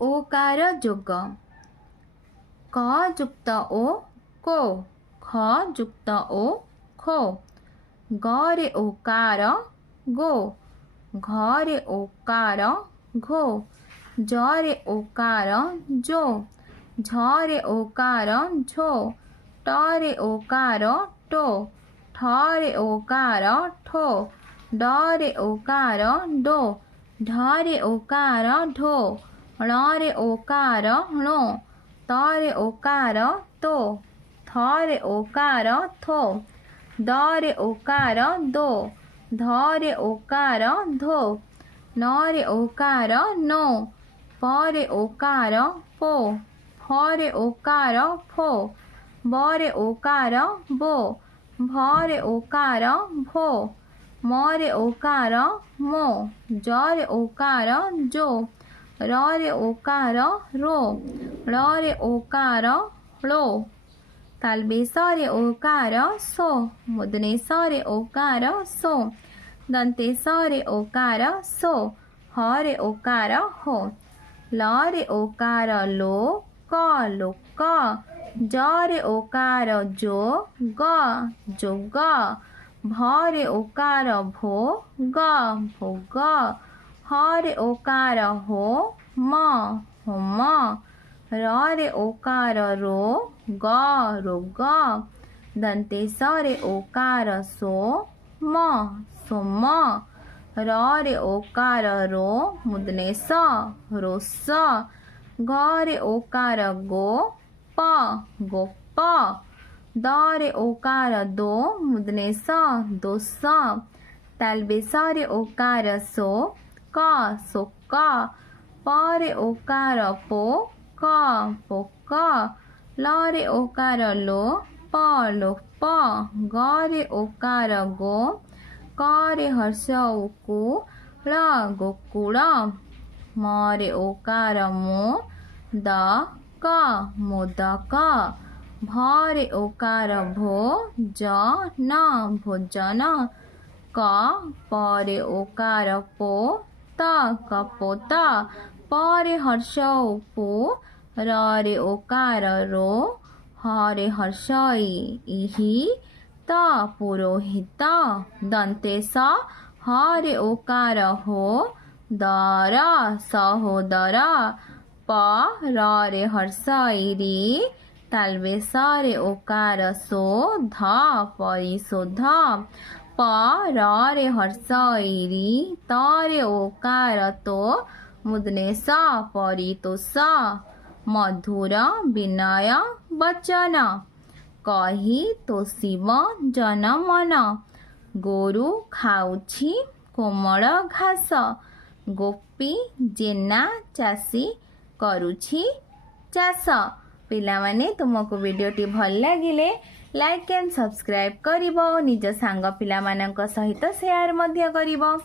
ओकार जोग क जुक्त ओ को ख जुक्त ओ खो ग रे ओकार गो घ रे ओकार घो ज रे ओकार जो झ रे ओकार झो ट रे ओकार टो ठ रे ओकार ठो ड रे ओकार डो ढ रे ओकार ढो ण रे ओकार णो त रे ओकार तो थ रे ओकार थो द रे ओकार दो ध रे ओकार धो न रे ओकार नो प रे ओकार पो फ रे ओकार फो ब रे ओकार बो भ रे ओकार भो म रे ओकार मो ज रे ओकार जो र रे ओकार रो ळ रे ओकार ळो तालबे स रे ओकार सो मुदने स रे ओकार सो दंते स रे ओकार सो ह रे ओकार हो ल रे ओकार लो क लो क ज रे ओकार जो ग जो ग भ रे ओकार भो ग भो ग ह रे ओकार हो म हो म र रे ओकार रो ग रो ग दंते स रे ओकार सो म सो म र रे ओकार रो मुदने स रो स घ रे ओकार गो प गो प द रे ओकार दो मुदने स दो स तालबे स रे ओकार सो क प रे ओकार पो क पो क ल रे ओकार लो प प ग रे ओकार गो क रे हर्ष कु ळ गोकुळ म रे ओकार मो द क मोदक भ रे ओकार भो ज न भोजन क प रे ओकार पो त कपोत प रे हर्ष पो र रे ओकार रो ह रे हर्ष इहि त पुरोहित दंते स ह रे ओकार हो दर सहोदर प र रे हर्ष इरि तालबे स रे ओकार सो ध परिशोध प र रे हर्ष इरि त रे ओकार तो मुदने स परितोष मधुर विनय वचन कही तोषिब जन मन गोरु खाउछि कोमल घास गोपी जेना चाषी करुछि चाष पिलामाने तुमको वीडियोटी भल लागिले लाइक एंड सब्सक्राइब करिवो निज सांग पिलामानंक सहित शेयर मध्य करिवो।